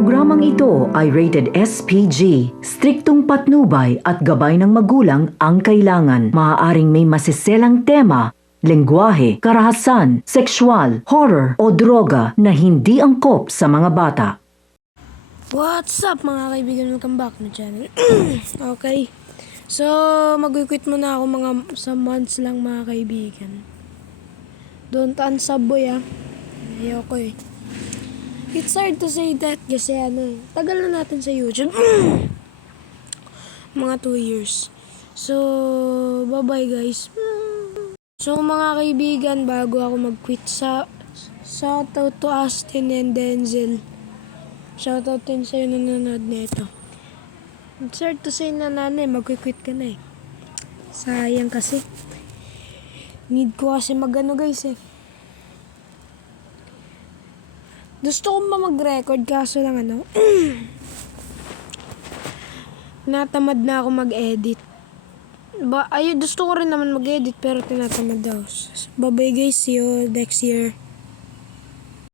Programang ito ay rated SPG. Striktong patnubay at gabay ng magulang ang kailangan. Maaaring may masiselang tema, lengguwahe, karahasan, sexual, horror o droga na hindi angkop sa mga bata. What's up mga kaibigan? Welcome back na channel. Okay. So, mag-quit muna ako mga sa months lang mga kaibigan. Don't unsub boy Ayoko eh. It's hard to say that kasi tagal na natin sa YouTube. Mga 2 years. So, bye-bye guys. So, mga kaibigan, bago ako mag-quit shoutout to Austin and Denzel. Shoutout din sa'yo na nanonood nito. It's hard to say na mag-quit ka na eh. Sayang kasi. Need ko kasi guys eh. Gusto ko mag-record kaso lang natamad na ako mag-edit. Gusto ko rin naman mag-edit pero tinatamad daw. Bye bye guys, see you next year.